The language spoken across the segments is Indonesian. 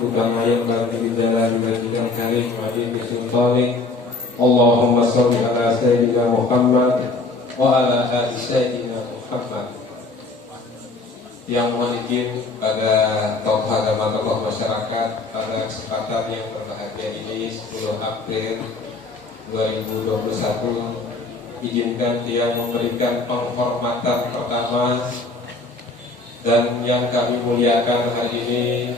bukan mayat bagi bidalah wajibkan karim wajib bisultani. Allahumma salli ala sayyidina Muhammad wa ala ali sayyidina Muhammad. Yang mohon izin pada tokoh agama, tokoh masyarakat pada kesempatan yang berbahagia ini 10 April 2021, izinkan yang memberikan penghormatan pertama dan yang kami muliakan hari ini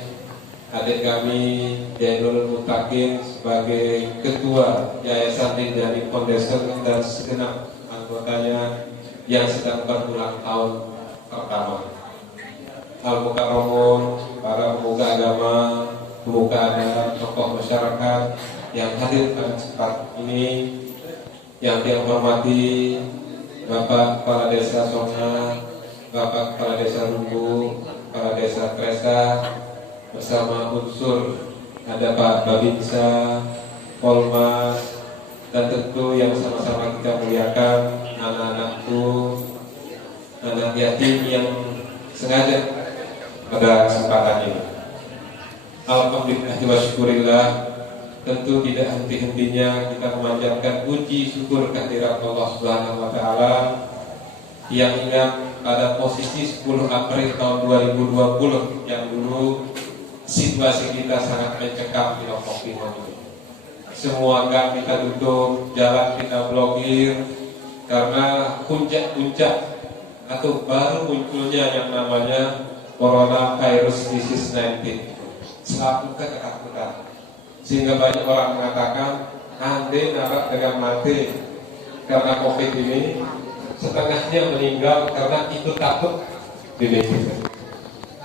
adik kami Zainul Mutakin sebagai Ketua Yayasan Rinjani Foundation dan segenap anggotanya yang sedang berulang tahun pertama. Al-Mukarramun, para pemuka agama, pemuka adat, tokoh masyarakat yang hadir pada kesempatan ini, yang dihormati Bapak Kepala Desa Songa, Bapak Kepala Desa Lumbu, Kepala Desa Kresa, bersama unsur ada Pak Babinsa, Polmas, dan tentu yang sama-sama kita muliakan anak-anakku, anak yatim yang sengaja pada kesempatan ini. Alhamdulillah wa syukurillah, tentu tidak henti-hentinya kita memanjatkan puji syukur kehadirat Allah Subhanahu wa taala yang ingat pada posisi 10 April tahun 2020 yang dulu situasi kita sangat mencekam di Lombok Timur ini. Semua gang kita tutup, jalan kita blokir karena puncak-puncak atau baru munculnya yang namanya coronavirus disease 19, selalu ketakutan, sehingga banyak orang mengatakan andai narak dengan mati karena COVID ini, setengahnya meninggal karena itu takut dideteksi.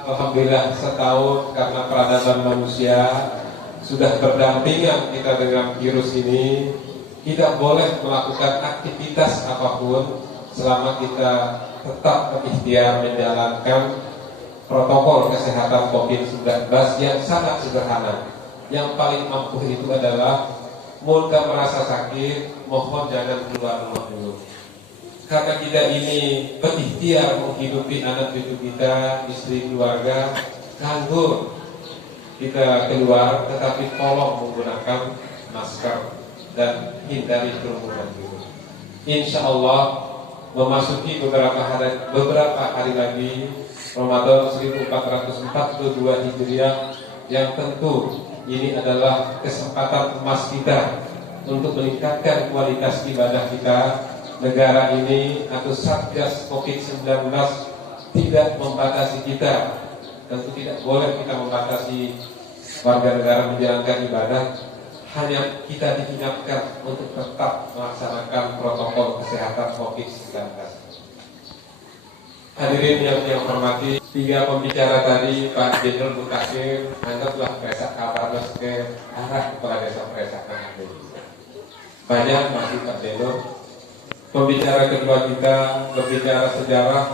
Alhamdulillah setahun karena peradaban manusia sudah berdampingan kita dengan virus ini, tidak boleh melakukan aktivitas apapun selama kita tetap berikhtiar menjalankan protokol kesehatan COVID-19 yang sangat sederhana. Yang paling ampuh itu adalah mudah merasa sakit, mohon jangan keluar rumah dulu. Karena kita ini berikhtiar menghidupi anak cucu kita, istri, keluarga, nganggur kita keluar, tetapi tolong menggunakan masker dan hindari kerumunan dulu. Insya Allah memasuki beberapa hari lagi Ramadan 1442 Hijriah, yang tentu ini adalah kesempatan emas kita untuk meningkatkan kualitas ibadah kita. Negara ini atau Satgas COVID-19 tidak membatasi kita. Tentu tidak boleh kita membatasi warga negara menjalankan ibadah. Hanya kita diingatkan untuk tetap melaksanakan protokol kesehatan COVID-19. Hadirin yang hormati, 3 pembicara tadi, Pak Zainul Mutakin, anggaplah Presak Kabarnos ke arah Kepala Desa Presak Nangade. Banyak masih Pak Zainul. Pembicara kedua kita berbicara sejarah,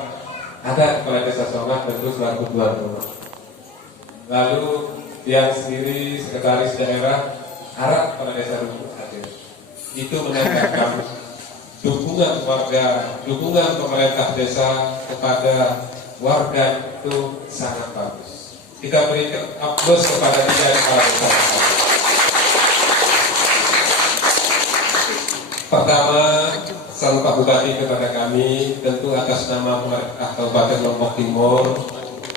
ada Kepala Desa Songa tentu selaku tuan rumah. Lalu yang sendiri sekretaris daerah arah Kepala Desa Lumbu hadir. Itu menandakan dukungan warga, dukungan pemerintah desa kepada warga itu sangat bagus. Kita berikan aplaus kepada tiga kepala desa. Pertama, salam Pak Bupati kepada kami, tentu atas nama pemerintah Kabupaten Lombok Timur,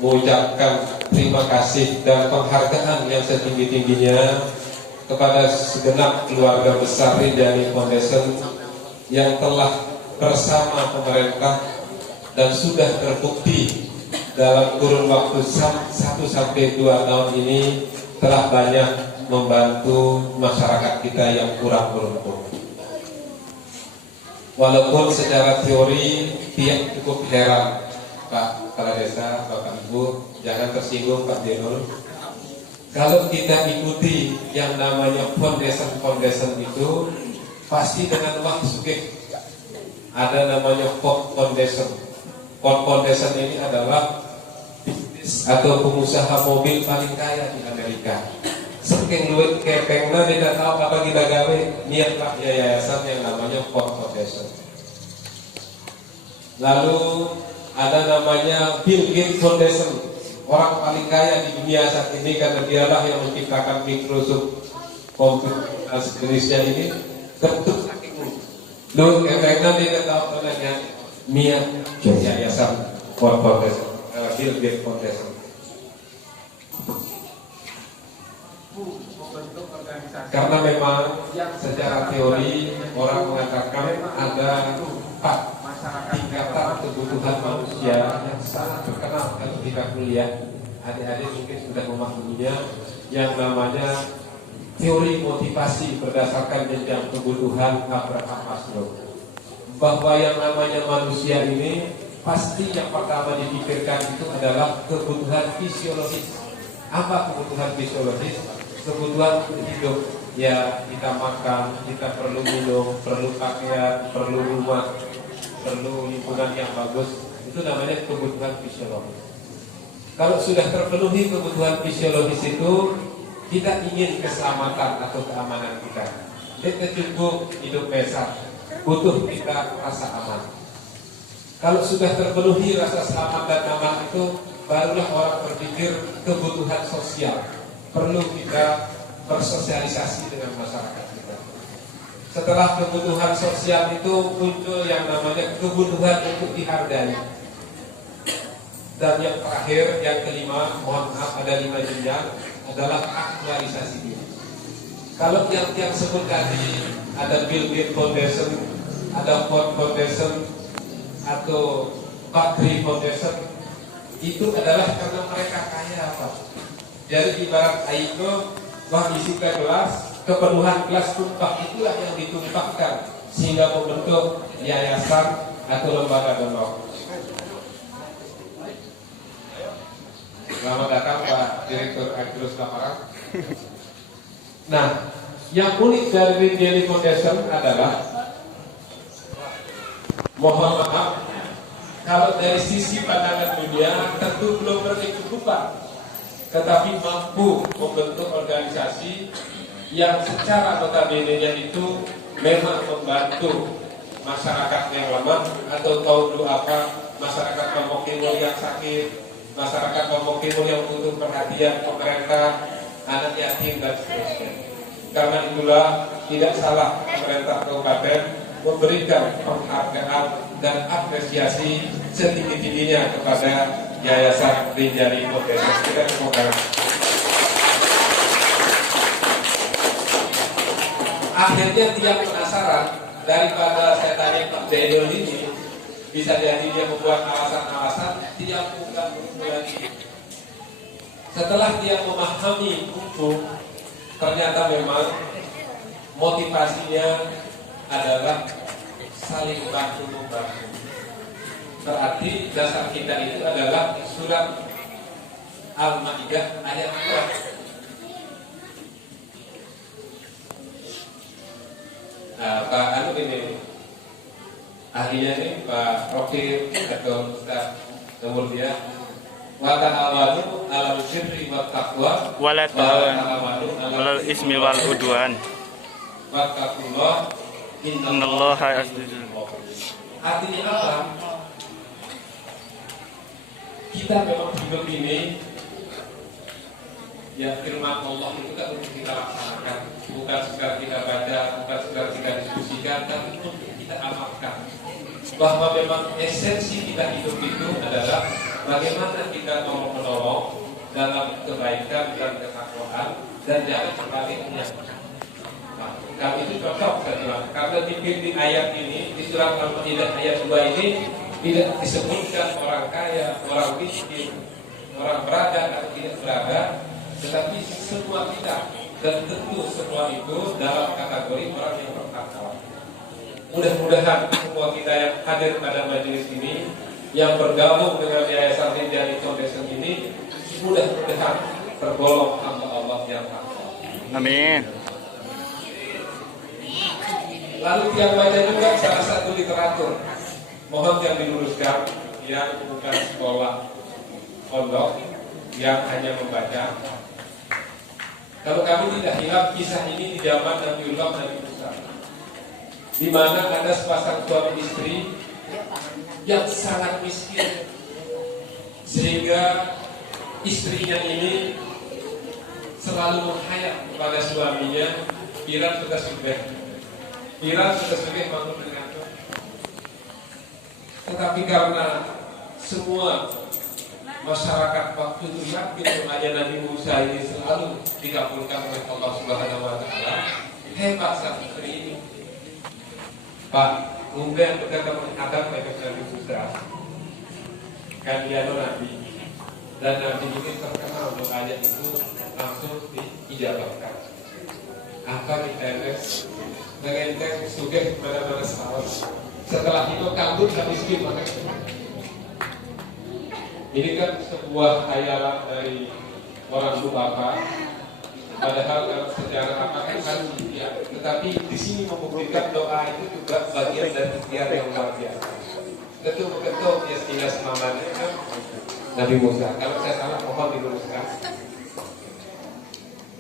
mengucapkan terima kasih dan penghargaan yang setinggi-tingginya kepada segenap keluarga besar Rinjani Foundation yang telah bersama pemerintah dan sudah terbukti dalam kurun waktu 1-2 tahun ini telah banyak membantu masyarakat kita yang kurang beruntung. Walaupun secara teori tidak cukup heran, Pak Kepala Desa, Bapak Ibu, jangan tersinggung Pak Zainul. Kalau kita ikuti yang namanya foundation itu, pasti dengan maksudnya ada namanya Ford Foundation. Ford Foundation ini adalah bisnis atau pengusaha mobil paling kaya di Amerika. Saking duit kepengna tidak tahu apa kita gawe, niatlah yayasan yang namanya Ford Foundation. Lalu ada namanya Bill Gates Foundation. orang paling kaya di dunia saat ini karena dialah yang menciptakan Microsoft komputer sejenisnya ini terbentuk saking lu efeknya tidak tahu namanya Mia Yayasan Ford Foundation, Bill Gates Foundation. Karena memang secara teori orang mengatakan ada 4 tingkatan kebutuhan manusia yang sangat terkenal kalau kita kuliah. Adik-adik mungkin sudah memahaminya, yang namanya teori motivasi berdasarkan jenjang kebutuhan Abraham Maslow. Bahwa yang namanya manusia ini pasti yang pertama dipikirkan itu adalah kebutuhan fisiologis. Apa kebutuhan fisiologis? Kebutuhan hidup. Ya, kita makan, kita perlu minum, perlu pakaian, perlu rumah, perlu lingkungan yang bagus. Itu namanya kebutuhan fisiologis. Kalau sudah terpenuhi kebutuhan fisiologis itu, kita ingin keselamatan atau keamanan kita. Kita cukup hidup besar, butuh kita rasa aman. Kalau sudah terpenuhi rasa selamat dan aman itu, barulah orang berpikir kebutuhan sosial. Perlu kita bersosialisasi dengan masyarakat kita. Setelah kebutuhan sosial itu muncul yang namanya kebutuhan untuk dihargai. Dan yang terakhir, yang kelima, mohon maaf ada 5 jenjang, adalah aktualisasi diri. Kalau yang sebut tadi ada Bill Gates Foundation, ada Ford Foundation, atau Bakri Foundation, itu adalah karena mereka kaya apa? Jadi ibarat aiko, wah isikan gelas, kepenuhan gelas tumpah itulah yang ditumpahkan sehingga membentuk yayasan atau lembaga donor. Selamat datang Pak Direktur Agrus Laparan. Nah, yang unik dari Rinjeli Foundation adalah, mohon maaf, kalau dari sisi pandangan dunia tentu belum berkecukupan, tetapi mampu membentuk organisasi yang secara notabene-nya itu memang membantu masyarakat yang lemah atau kaum duafa, masyarakat kelompok timur yang sakit, masyarakat kelompok timur yang butuh perhatian pemerintah, anak yatim dan seterusnya. Karena itulah tidak salah pemerintah kabupaten memberikan penghargaan dan apresiasi setinggi-tingginya kepada Yayasan Rinjani Foundation. Kita semoga akhirnya dia penasaran, daripada saya tanya Pak Bedol ini, bisa jadi dia membuat alasan-alasan, dia bukan buku lagi. Setelah dia memahami buku, ternyata memang motivasinya adalah saling bantu-membantu. Berarti dasar kita itu adalah surat Al-Maidah ayat 2. Pak Anu ini ahlinya nih, Pak Rocky atau Ustaz Kemudian wa ta'awanu 'alal birri wat taqwa wa la ta'awanu 'alal ismi wal udwan wattaqullah innallaha yasjudu. Artinya apa? Kita memang hidup ini, ya firman Allah itu kan untuk kita laksanakan, bukan sekedar kita baca, bukan sekedar kita diskusikan, tapi untuk kita amalkan. Bahwa memang esensi kita hidup itu adalah bagaimana kita tolong-menolong dalam kebaikan dan ketakwaan, dan jangan sebaliknya. Nah, kalau itu cocok saya bilang, karena di ayat ini, di surat Al-Maidah ayat 2 ini tidak disebutkan orang kaya, orang miskin, orang berada atau tidak berada, tetapi semua kita, dan tentu semua itu dalam kategori orang yang bertakwa. Mudah-mudahan semua kita yang hadir pada majelis ini, yang bergabung dengan Yayasan Rinjani Foundation ini, mudah-mudahan tergolong hamba Allah yang takwa. Amin. Lalu yang baca juga salah satu literatur, mohon yang diluruskan, yang bukan sekolah pondok, yang hanya membaca. Kalau kami tidak hilang kisah ini di zaman Nabiullah Nabi Musa, di mana ada sepasang suami istri yang sangat miskin, sehingga istrinya ini selalu menghayat kepada suaminya, Iran sudah bangun dengan itu. Tetapi karena semua masyarakat waktu itu yakin doanya Nabi Musa ini selalu dikabulkan oleh Allah Subhanahu wa Ta'ala, hebat sang istri ini. Pak, kemudian kita menghadap kepada Nabi Musa, kalian Nabi, dan Nabi ini terkenal doanya itu langsung diijabahkan. Apa ditetes dengan sugih kepada setahun. Setelah itu kabut dan miskin makanya. Ini kan sebuah khayalan dari orang tua. Padahal kalau secara apakah kan ya, tetapi di sini membuktikan doa itu juga bagian dari ikhtiar yang luar biasa. Ketuk ya istilah semangatnya kan Nabi Musa. Kalau saya salah mohon diluruskan.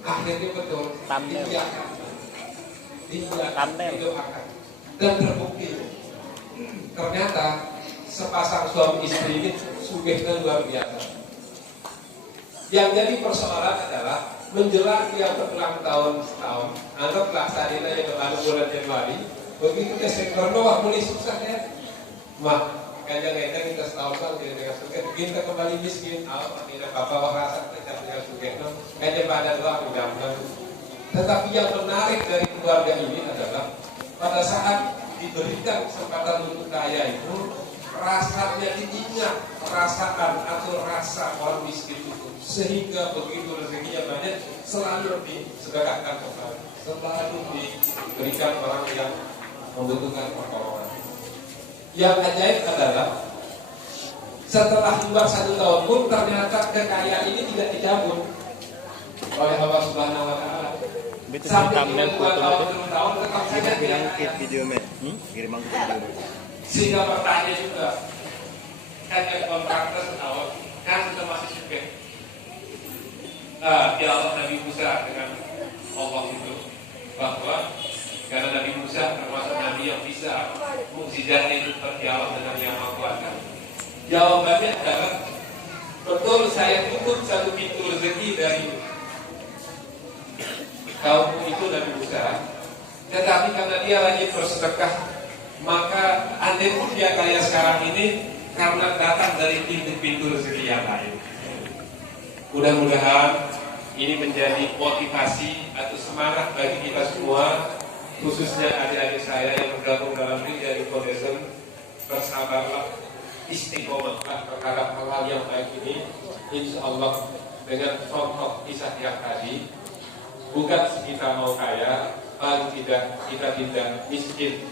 Akhirnya betul didoakan dan terbukti. Ternyata sepasang suami istri ini sugihnya luar biasa. Yang jadi persoalan adalah menjelang dia berulang tahun setahun, anggaplah saat ini yang berlalu bulan Januari, begitu ke sektor bawah mulai susah ya. Mah, kadang-kadang kita setahun kan dengan sugih, kita kembali miskin, tidak apa-apa rasa kita dengan sugih, kadang pada doa mudah-mudahan. Tetapi yang menarik dari keluarga ini adalah pada saat diberikan kesempatan untuk kaya itu, rasanya diingat perasaan atau rasa orang miskin itu, sehingga begitu rezekinya banyak selalu disedekahkan kepada, selalu diberikan orang yang membutuhkan pertolongan. Yang ajaib adalah setelah tinggal 1 tahun pun ternyata kekayaan ini tidak dicabut oleh Allah Subhanahu wa Ta'ala. Sampai 2 tahun tetap saja video sehingga bertanya juga kan kontraktor setahun kan sudah masih juga dialog Nabi Musa dengan Allah itu bahwa karena Nabi Musa termasuk Nabi yang bisa mukjizatnya itu berdialog dengan Yang Maha Kuasa. Jawabannya adalah betul saya tutup satu pintu rezeki dari kaum itu Nabi Musa, tetapi karena dia lagi bersedekah, maka andai pun dia kaya sekarang ini karena datang dari pintu-pintu rezeki yang lain. Mudah-mudahan ini menjadi motivasi atau semangat bagi kita semua, khususnya adik-adik saya yang bergabung dalam Rijal Foundation. Bersabarlah, istiqomahlah terhadap hal-hal yang baik ini. Insya Allah dengan contoh kisah yang tadi, bukan kita mau kaya, paling tidak kita tidak miskin,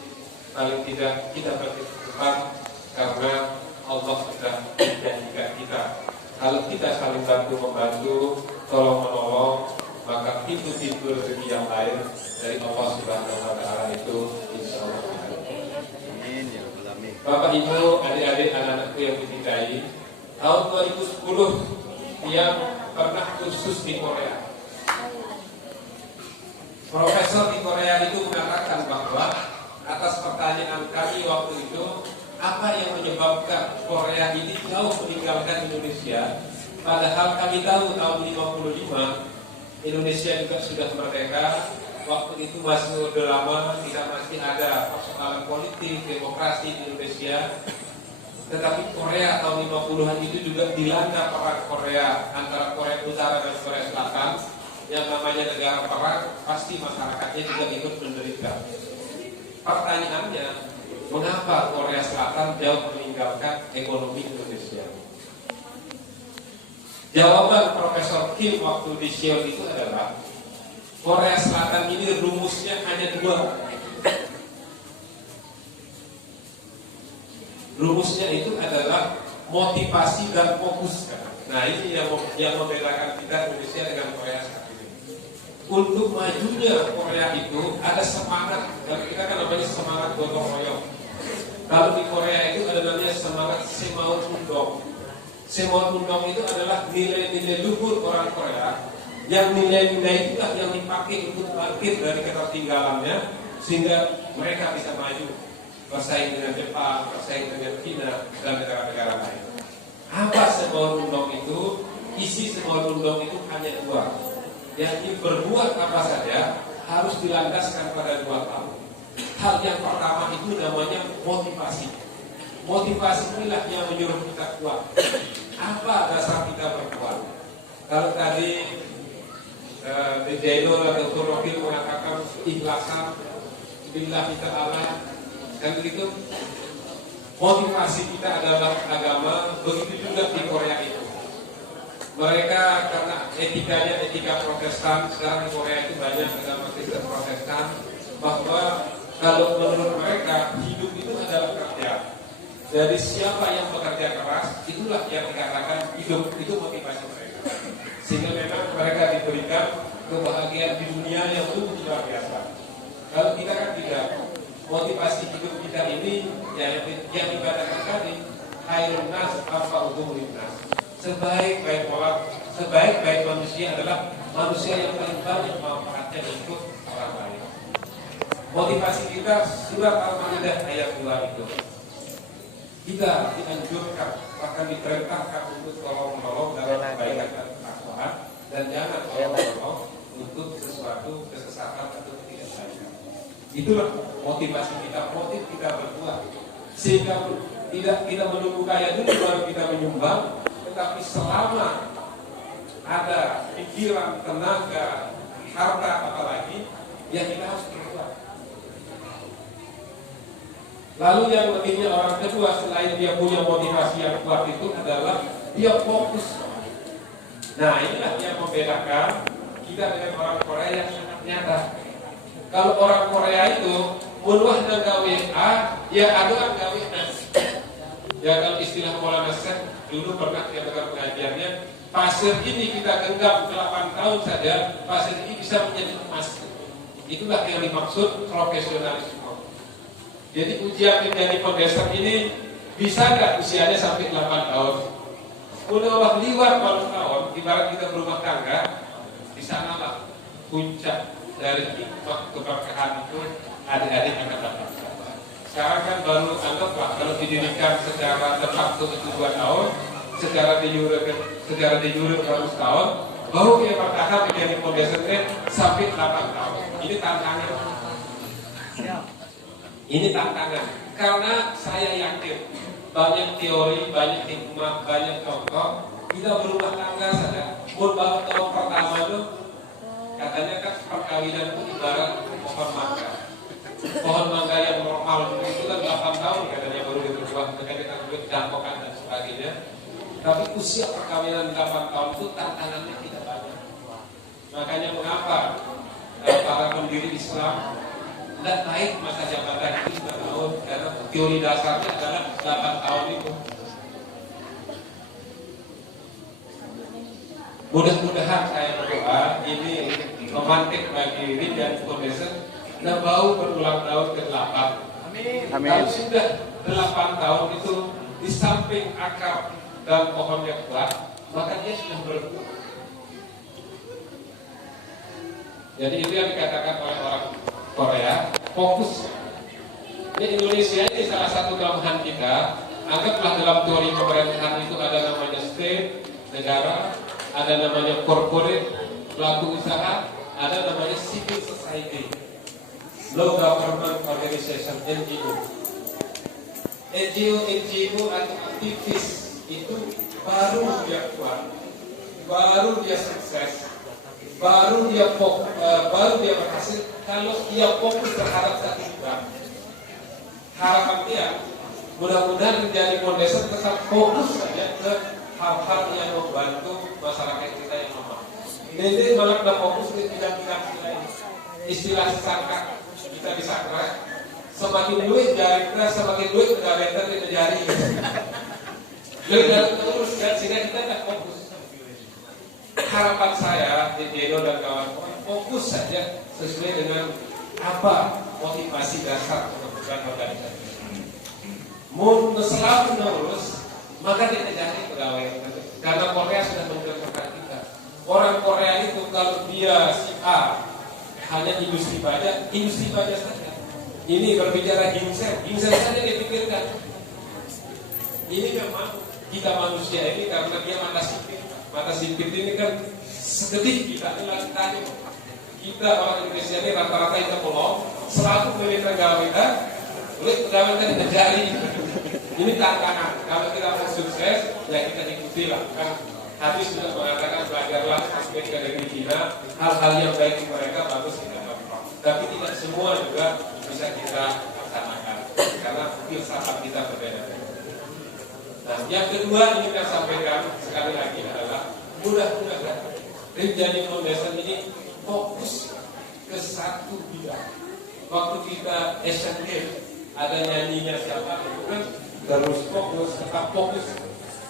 paling tidak kita berkecukupan, karena Allah sudah menjanjikan kita. Kalau kita saling bantu membantu, tolong menolong, maka pintu-pintu rezeki yang lain dari Allah Subhanahu wa Ta'ala itu insya Allah. Bapak Ibu, adik-adik, anak-anakku yang dicintai, tahun 2010 yang pernah kursus di Korea. Profesor di Korea itu mengatakan bahwa atas pertanyaan kami waktu itu, apa yang menyebabkan Korea ini jauh meninggalkan Indonesia, padahal kami tahu tahun 55 Indonesia juga sudah merdeka. Waktu itu masih udah lama, tidak masih ada persoalan politik, demokrasi di Indonesia. Tetapi Korea tahun 50-an itu juga dilanda perang Korea antara Korea Utara dan Korea Selatan. Yang namanya negara perang, pasti masyarakatnya juga ikut menderita. Pertanyaannya, mengapa Korea Selatan jauh meninggalkan ekonomi Indonesia? Jawaban Profesor Kim waktu di Seoul itu adalah Korea Selatan ini rumusnya hanya 2. Rumusnya itu adalah motivasi dan fokus. Nah ini yang membedakan kita Indonesia dengan Korea saat ini. Untuk majunya Korea itu ada semangat, dan kita kan namanya semangat gotong royong. Kalau di Korea itu ada namanya semangat Semaut Undong. Semaut Undong itu adalah nilai-nilai luhur orang Korea, yang nilai-nilai itulah yang dipakai untuk bangkit dari ketertinggalannya sehingga mereka bisa maju bersaing dengan Jepang, bersaing dengan China dan negara-negara lain. Apa Semaut Undong itu? isi semua undang itu hanya dua. Yang berbuat apa saja harus dilandaskan pada dua hal. Hal yang pertama itu namanya motivasi. Motivasi inilah yang menyuruh kita kuat. Apa dasar kita berkuat? Kalau tadi Jainul atau Dr. Rofil mengatakan ikhlasan, billahi ta'ala, dan begitu. Motivasi kita adalah agama, begitu juga di Korea itu. Mereka karena etikanya etika Protestan, sekarang di Korea itu banyak agama Kristen Protestan, bahwa kalau menurut mereka hidup itu adalah kerja. Jadi siapa yang bekerja keras, itulah yang dikatakan hidup, itu motivasi mereka. Sehingga memang mereka diberikan kebahagiaan di dunia yang luar biasa. Kalau kita kan tidak, motivasi hidup kita ini yang dikatakan tadi, khairun nas anfa'uhum linnas. Sebaik-baik manusia adalah manusia yang paling banyak manfaatnya untuk orang lain. Motivasi kita surat Al-Maidah ayat 2 itu. Kita dianjurkan, bahkan diperintahkan untuk tolong-menolong dalam kebaikan dan ketakwaan, dan jangan tolong-menolong untuk sesuatu kesesatan atau ketidakbajikan. Itulah motivasi kita, motif kita berbuat. Sehingga tidak kita menunggu kaya dulu baru kita menyumbang, tetapi selama ada pikiran, tenaga, harta apalagi, ya kita harus berbuat. Lalu yang lebihnya orang kedua selain dia punya motivasi yang kuat itu adalah dia fokus. Nah inilah yang membedakan kita dengan orang Korea yang sangat nyata. Kalau orang Korea itu munuh gawe A, ya ada gawe nas. Ya kalau istilah Maulana Syekh dulu pernah dia dengar pengajiannya, pasir ini kita genggam 8 tahun saja, pasir ini bisa menjadi emas. Itulah yang dimaksud profesionalisme. Jadi ujian menjadi pondasar ini bisa nggak usianya sampai 8 tahun? Udah Allah liwat 8 tahun, ibarat kita berumah tangga, di sanalah puncak dari hikmah keberkahan itu adik-adik akan dapat. Sekarang kan baru anggaplah kalau didirikan secara tetap itu 2 tahun, secara de jure baru setahun, baru dia bertahan menjadi pondasar sampai 8 tahun. Ini tantangan. Ini tantangan, karena saya yakin banyak teori, banyak hikmah, banyak contoh. Kita berumah tangga saja, pun baru tahun pertama itu katanya kan perkawinan itu ibarat pohon mangga. Pohon mangga yang normal itu kan 8 tahun katanya baru berbuah, dengan kita jangkokan dan sebagainya. Tapi usia perkawinan 8 tahun itu tantangannya tidak banyak. Makanya mengapa para pendiri Islam tidak naik masa jabatan itu 5 tahun, karena teori dasarnya adalah 8 tahun itu. Mudah-mudahan saya berdoa ini memantik bagi Rin dan Foundation dan bau berulang tahun ke-8. Amin. Kalau sudah 8 tahun itu di samping akar dan pohon yang kuat, maka dia sudah berbuah. Jadi itu yang dikatakan oleh orang Korea, fokus. Di Indonesia ini salah satu kelemahan kita. Anggaplah dalam teori pemerintahan itu ada namanya state, negara, ada namanya corporate, pelaku usaha, ada namanya civil society, low government organization, NGO. NGO atau aktivis itu baru dia kuat, baru dia sukses, baru dia berhasil kalau dia fokus terhadap satu bidang. Harapan dia mudah-mudahan menjadi pondasi tetap fokus saja ke hal-hal yang membantu masyarakat kita yang lemah. Jadi malah tidak fokus ke bidang-bidang lain. Istilah sangka kita disangka semakin duit jari kita, semakin duit kita jari. Jadi terus sehingga kita tidak fokus. Harapan saya di Deno dan kawan-kawan fokus saja sesuai dengan apa motivasi dasar untuk organisasi. Mau selalu menerus, maka dia jadi pegawai. Karena Korea sudah mengerjakan kita. Orang Korea itu kalau dia si A hanya industri pajak saja. Ini berbicara ginseng saja dia pikirkan. Ini memang kita manusia ini karena dia manusia sipil. mata sipit ini kan seketik kita tanya. Kita orang Indonesia ini rata-rata kita pulau selalu memilih negara kita, oleh pegawai kita dijari. Ini tantangan. Kalau kita mau sukses, ya kita ikuti lah. Kan habis sudah mengatakan belajarlah aspek dari kita, hal-hal yang baik di mereka bagus kita lakukan. Tapi tidak semua juga bisa kita laksanakan karena filsafat kita berbeda. Nah, yang kedua ingin saya sampaikan sekali lagi adalah mudah-mudahan Rinjani Foundation ini fokus ke satu bidang. Waktu kita Asian Games ada nyanyinya siapa itu kan terus fokus, tetap fokus.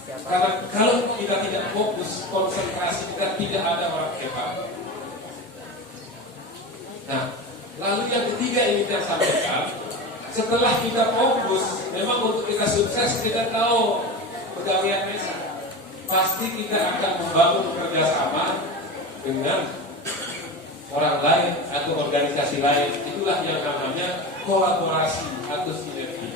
Karena kalau kita tidak fokus, konsentrasi kita tidak ada orang hebat. Nah, lalu yang ketiga ini saya sampaikan, setelah kita fokus, memang untuk kita sukses kita tahu pegawai desa. Pasti kita akan membangun kerjasama dengan orang lain atau organisasi lain. Itulah yang namanya kolaborasi atau sinergi.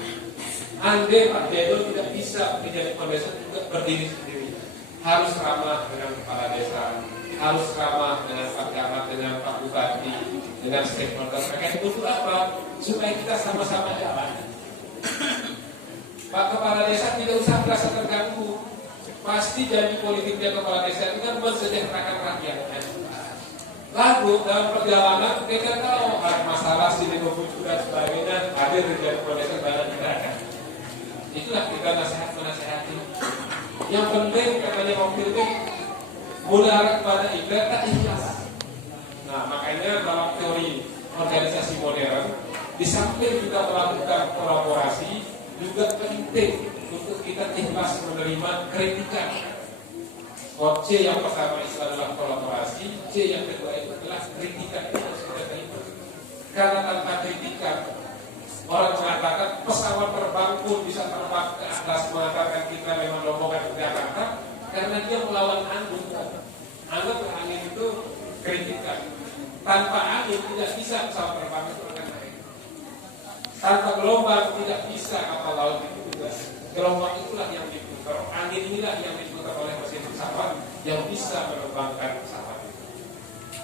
Andai Pak Dedo tidak bisa menjadi foundation juga berdiri sendiri. Harus ramah dengan kepala desa, harus ramah dengan Pak Camat, dengan Pak Bupati, dengan stakeholder terkait. Untuk apa? Supaya kita sama-sama jalan. Pak Kepala Desa tidak usah merasa terganggu. Pasti janji politiknya Kepala Desa itu kan mensejahterakan rakyatnya. Lalu dalam perjalanan mereka tahu ada masalah sini kumpul dan sebagainya, hadir di Kepala Desa banyak tidak ada. Itulah kita menasehati. Yang penting katanya waktu itu mulai kepada ibadah tak ikhlas. Nah makanya dalam teori organisasi modern, di samping kita melakukan kolaborasi, juga penting untuk kita ikhlas menerima kritikan. C yang pertama itu adalah kolaborasi, C yang kedua itu adalah kritikan. Itu harus kita terima. Karena tanpa kritikan, orang mengatakan pesawat terbang pun bisa terbang ke atas, mengatakan kita memang rombongan ke Jakarta karena dia melawan angin. Anggaplah angin itu kritikan. Tanpa angin tidak bisa pesawat terbang itu akan naik. Tanpa gelombang tidak bisa kapal laut itu juga. Gelombang itulah yang diputar, angin inilah yang diputar oleh mesin pesawat yang bisa menerbangkan pesawat itu.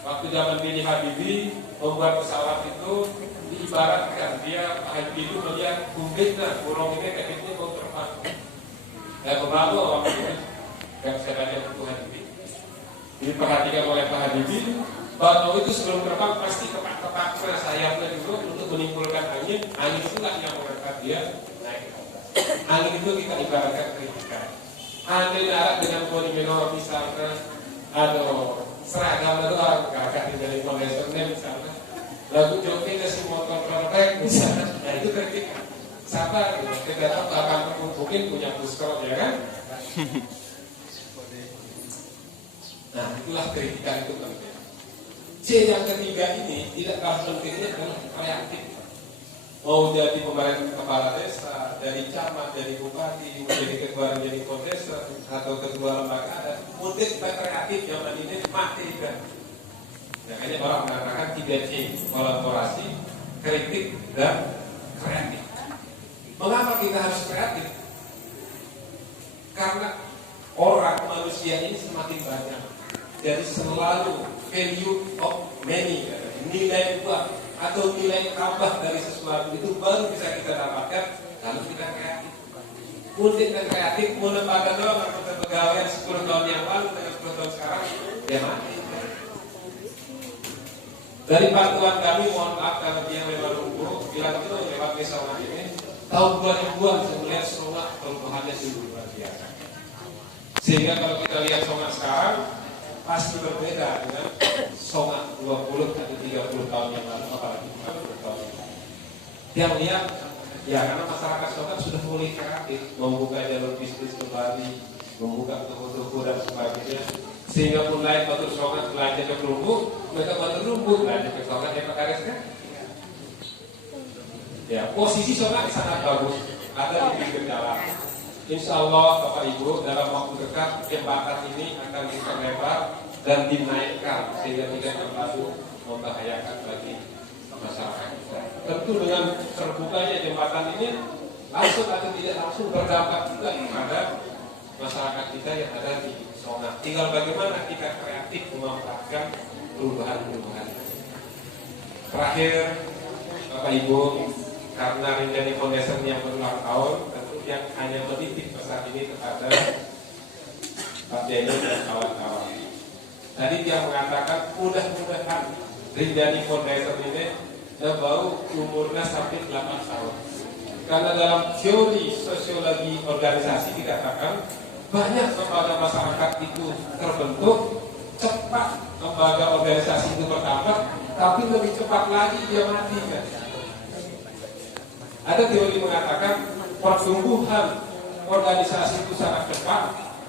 Waktu zaman B.J. Habibie membuat pesawat itu, diibaratkan dia Habibie itu melihat bumbitnya, burung ini kayaknya mau terbang. Dan berlalu waktu itu yang saya baca buku Habibie, diperhatikan oleh Pak Habibie, batu itu sebelum terbang pasti kepak-kepak sayapnya dulu untuk menimbulkan angin. Angin itulah yang mengangkat dia naik ke atas. Angin itu kita ibaratkan kritikan. Angin darat dengan polimeno misalnya, atau seragam itu orang kakak dari kondesernya misalnya. Lagu joki kasih motor perfect misalnya, nah itu kritikan. Sabar, kita tahu akan mungkin punya puskol ya kan? Nah itulah kritikan itu penting. C yang ketiga ini tidak kalah pentingnya adalah kreatif. Mau jadi pemerintah kepala desa, dari camat, dari bupati, menjadi ketua menjadi kodesa atau ketua lembaga adat, mungkin kita kreatif zaman ini mati kan. Makanya orang mengatakan 3C, kolaborasi, kritik, dan kreatif. Mengapa kita harus kreatif? Karena orang manusia ini semakin banyak. Jadi selalu value of many, nilai buah atau nilai tambah dari sesuatu itu baru bisa kita dapatkan kalau kita kreatif. Mungkin dan kreatif, mau lembaga doang atau pegawai 10 tahun yang lalu dengan 10 tahun sekarang, dia mati. Dari bantuan kami, mohon maaf kalau dia memang lumpuh, bilang itu lewat misalnya ini, tahun 2000-an saya melihat Songat perubahannya sungguh luar biasa. Sehingga kalau kita lihat Songat sekarang, pasti berbeda dengan Songat 20 atau 30 tahun yang lalu, apalagi 40 tahun yang lalu. Dia melihat, ya karena masyarakat Songat sudah mulai kreatif, membuka jalur bisnis kembali, membuka toko-toko dan sebagainya. Sehingga mulai batu Songat belanja ke Kelungkung, mereka batu Kelungkung belanja ke Songat yang Pak kan? Ya, posisi Songat sangat bagus, ada di pinggir jalan. Insya Allah Bapak Ibu dalam waktu dekat jembatan ini akan diperlebar dan dinaikkan sehingga tidak terlalu membahayakan bagi masyarakat kita. Tentu dengan terbukanya jembatan ini langsung atau tidak langsung berdampak juga kepada masyarakat kita yang ada di zona. Tinggal bagaimana kita kreatif memanfaatkan perubahan-perubahan. Terakhir, Bapak Ibu, karena Rinjani Foundation yang berulang tahun, tentu yang hanya menitip pesan ini kepada Pak Denny dan kawan-kawan. Tadi dia mengatakan mudah-mudahan Rinjani Foundation ini baru umurnya sampai 8 tahun. Karena dalam teori sosiologi organisasi dikatakan banyak lembaga masyarakat itu terbentuk cepat, lembaga organisasi itu bertambah, tapi lebih cepat lagi dia mati kan. Ada teori mengatakan pertumbuhan organisasi itu sangat cepat,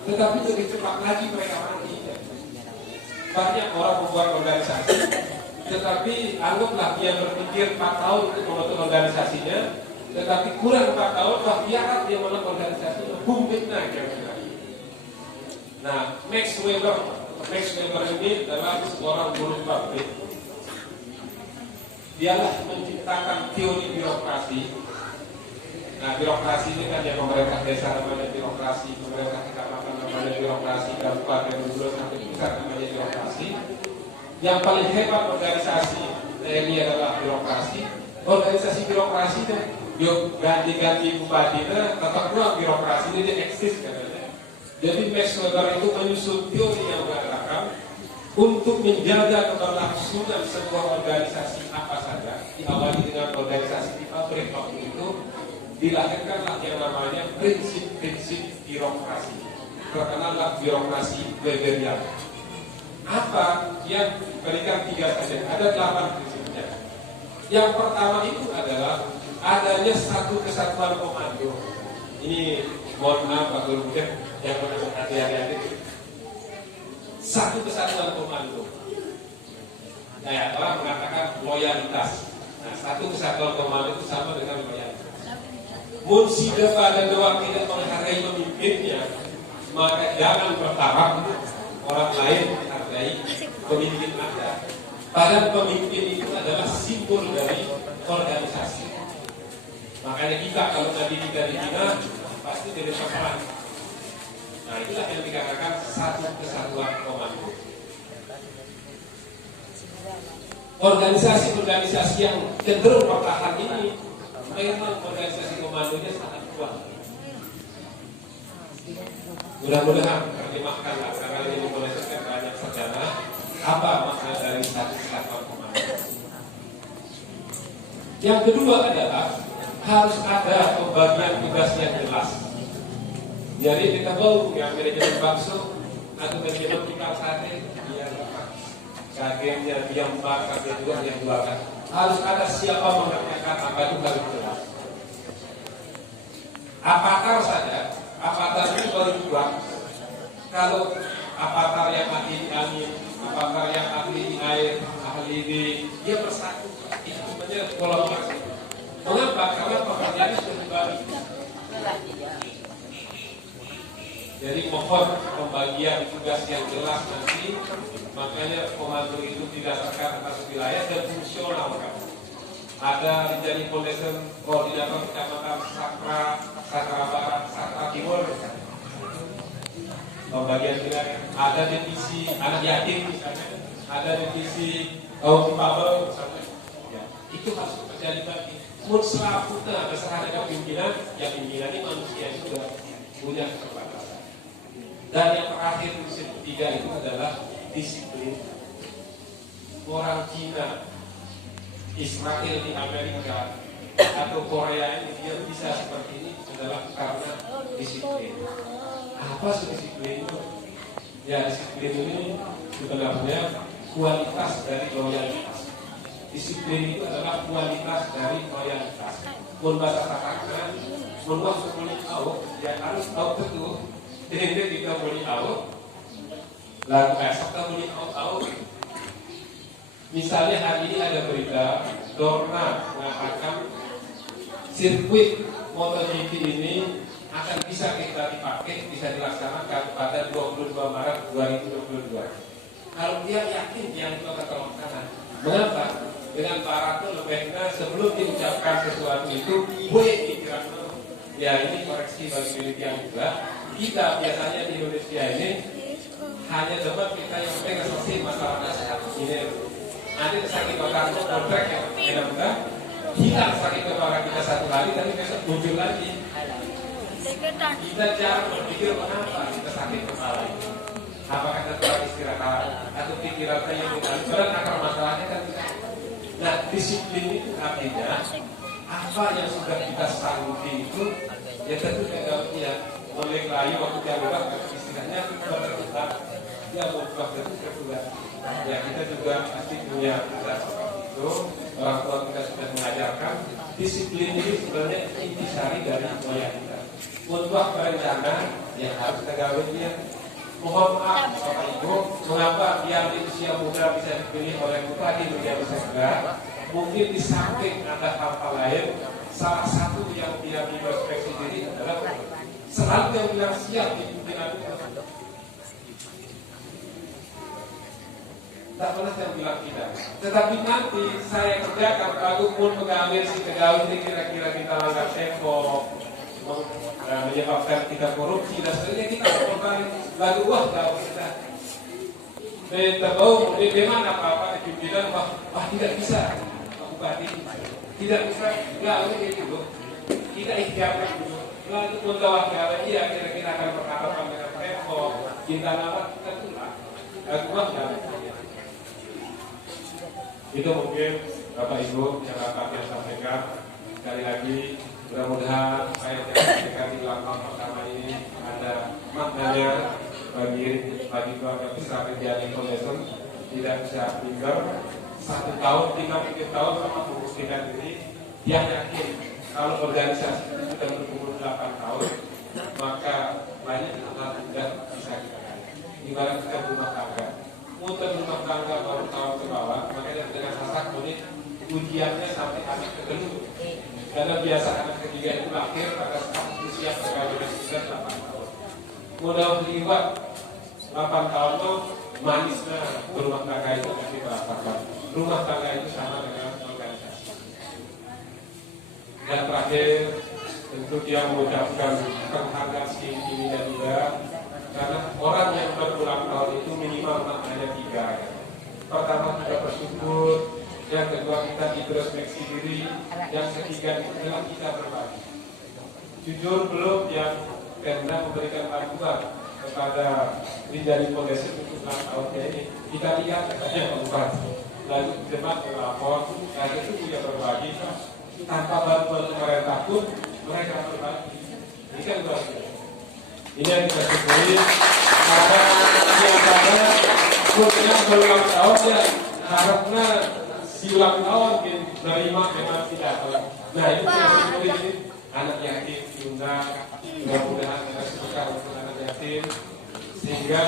tetapi lebih cepat lagi mereka mati kan. Banyak orang membuat organisasi, tetapi anggaplah dia berpikir 4 tahun untuk membentuk organisasinya, tetapi kurang 4 tahun, biarkan dia membentuk organisasinya, booming naik. Nah, Max Weber ini adalah seorang guru pabrik. Dialah menciptakan teori birokrasi. Nah, birokrasi ini kan ya pemerintah desa namanya birokrasi, pemerintah kecamatan namanya birokrasi, kabupaten dulu sampai pusat namanya birokrasi. Yang paling hebat organisasi ini adalah birokrasi. Organisasi birokrasi itu yuk ganti-ganti bupatinya, tetap kurang birokrasi ini dia eksis katanya. Jadi Max Weber itu menyusun teori yang mengatakan untuk menjaga keberlangsungan sebuah organisasi apa saja, diawali dengan organisasi di pabrik waktu itu, dilahirkanlah yang namanya prinsip-prinsip birokrasi. Terkenallah birokrasi Weberian. Apa yang berikan 3 saja? Ada 8 prinsipnya. Yang pertama itu adalah adanya satu kesatuan komando. Ini mohon maaf Pak Guru yang menurut hati-hati. Satu kesatuan komando. Kayak orang mengatakan loyalitas. Nah, satu kesatuan komando itu sama dengan loyalitas. Munsida pada doa tidak menghargai pemimpinnya, maka jangan berharap orang lain menghargai pemimpin Anda. Padahal pemimpin itu adalah simbol dari organisasi. Makanya kita kalau tadi tidak dibina pasti dari peperan. Nah, itulah yang dikatakan satu kesatuan komando. Organisasi-organisasi yang cenderung bertahan ini memang organisasi komandonya sangat kuat. Mudah-mudahan terjemahkanlah karena ini membolehkan banyak sejarah apa makna dari satu kesatuan komando. Yang kedua adalah harus ada pembagian tugas yang jelas. Jadi kita tahu yang manajemen bakso atau manajemen tukang sate, dia kagennya dia 4, kagen 2 yang 2 kan. Harus ada siapa mengerjakan apa itu harus jelas. Avatar saja, avatar itu baru 2. Kalau avatar yang ahli di angin, avatar yang ahli di air, ahli di dia bersatu. Itu sebenarnya kolaborasi. Mengapa? Karena pekerjaannya sudah dibagi. Jadi mohon pembagian tugas yang jelas nanti. Makanya komando itu didasarkan atas wilayah dan fungsional kan. Ada Rinjani Foundation koordinator kecamatan Sakra Barat, Sakra Timur. Pembagian wilayah. Ada divisi anak yatim misalnya. Ada divisi kaum difabel misalnya. Ya, itu harus terjadi bagi. Mutlakutnya berserah dengan pimpinan, yang pimpinan ini manusia itu sudah punya keterbatasan. Dan yang terakhir prinsip ketiga itu adalah disiplin. Orang Cina, Israel di Amerika atau Korea ini dia bisa seperti ini adalah karena disiplin. Apa sih disiplin itu? Ya disiplin ini sebenarnya kualitas dari loyalitas. Disiplin itu adalah kualitas dari loyalitas. Mun bahasa katakan, mun waktu muni tahu, ya harus tahu betul. Jadi kita muni tahu, lalu esok kita muni tahu. Misalnya hari ini ada berita, Dorna mengatakan sirkuit MotoGP ini akan bisa kita dipakai, bisa dilaksanakan pada 22 Maret 2022. Kalau dia yakin yang itu akan terlaksana, mengapa? Dengan para itu lebihnya sebelum diucapkan sesuatu itu boleh dikira. Ya ini koreksi bagi penelitian juga. kita biasanya di Indonesia ini hanya dapat kita yang pengen selesai masalah ini. Nanti sakit bakar kontrak yang mudah-mudah hilang sakit bakar kita satu kali, tapi besok muncul lagi. Kita jarang berpikir mengapa kita sakit kepala ini. Apakah kita kurang istirahat atau pikiran yang tidak berat akar masalahnya kan tidak. Nah, disiplin itu artinya apa yang sudah kita sanggupi itu ya tentu ya oleh layu waktu dia lewat istilahnya berterima dia mau buat itu kedua. Ya kita juga pasti punya seperti itu. Orang tua kita sudah mengajarkan disiplin ini sebenarnya intisari dari semuanya kita. Untuk berencana yang harus kita gawe. Mohon maaf Bapak Ibu, mengapa yang di usia muda bisa dipilih oleh Bupati menjadi segera? Mungkin di samping ada hal-hal lain, salah satu yang dia introspeksi diri adalah selalu yang bilang siap dipimpin aku. Tak pernah yang bilang tidak. Tetapi nanti saya kerjakan lalu pun pegawai si pegawai ini kira-kira kita langgar tempo, menyebabkan kita korupsi dan sebagainya, kita kembali lalu wah kalau kita tahu di mana apa-apa di pimpinan wah tidak bisa Pak Bupati tidak bisa lalu gitu kita ikhtiarkan dulu lalu untuk wakil dia kira-kira akan berhadapan dengan tempo kita lama kita tulah lalu wah itu mungkin Bapak Ibu yang dapat saya sampaikan. Sekali lagi mudah-mudahan saya sampaikan di ulang pertama ini ada maknanya bagi keluarga besar Rinjani Foundation. Tidak bisa tinggal 1 tahun, 3 tahun sama membuktikan diri. Yang yakin kalau organisasi sudah berumur 8 tahun maka banyak hal tidak bisa kita lakukan. Ibarat kita rumah tangga, muter rumah tangga baru tahun ke bawah, makanya dengan sasak menit ujiannya sampai anak kedua. Karena biasa anak ketiga itu lahir pada saat usia perkawinan sudah 8 tahun. Mudah liwat 8 tahun itu manisnya berumah tangga itu nanti merasakan. Rumah tangga itu sama dengan organisasi. Dan terakhir tentu dia mengucapkan penghargaan setinggi-tingginya juga. Karena orang yang berulang tahun itu minimal maknanya 3. Pertama kita bersyukur, yang kedua kita introspeksi diri, yang ketiga adalah kita berbagi. Jujur belum yang karena memberikan bantuan kepada Rinjani Foundation untuk 6 tahunnya ini kita lihat katanya Pak Bupati lalu jemaat berlapor, nah itu punya berbagi tanpa bantuan pemerintah pun mereka berbagi. Ini kan luar biasa. Ini yang kita syukuri karena biasanya punya berulang tahun ya harapnya si ulang tahun menerima memang tidak. Nah itu kita syukuri ini anak yatim diundang, mudah-mudahan kita suka untuk anak yatim sehingga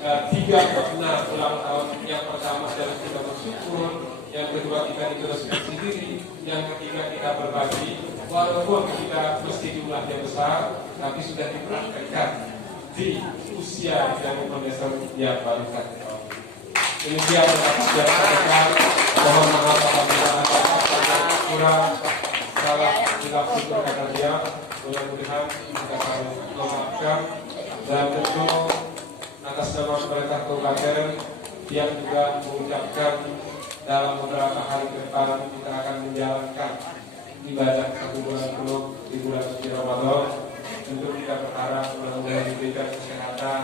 3 makna ulang tahun yang pertama adalah kita bersyukur, yang kedua kita introspeksi diri, yang ketiga kita berbagi. Walaupun kita mesti jumlahnya besar, tapi sudah dipraktekkan di usia Rinjani Foundation yang baru 1 tahun. Demikian yang saya sampaikan. Mohon maaf apabila ada kata kurang, salah dilakukan berkata dia. Mudah-mudahan kita akan memaafkan dan tentu atas nama pemerintah kabupaten yang juga mengucapkan dalam beberapa hari ke depan kita akan menjalankan ibadah 1 bulan penuh di bulan suci Ramadan. Tentu kita berharap mudah-mudahan diberikan kesehatan,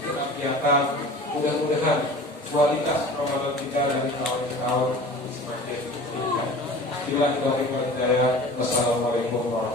kegiatan, mudah-mudahan kualitas Ramadan kita dari tahun ke tahun semakin meningkat. Bila kita beri percaya, wassalamualaikum warahmatullahi wabarakatuh.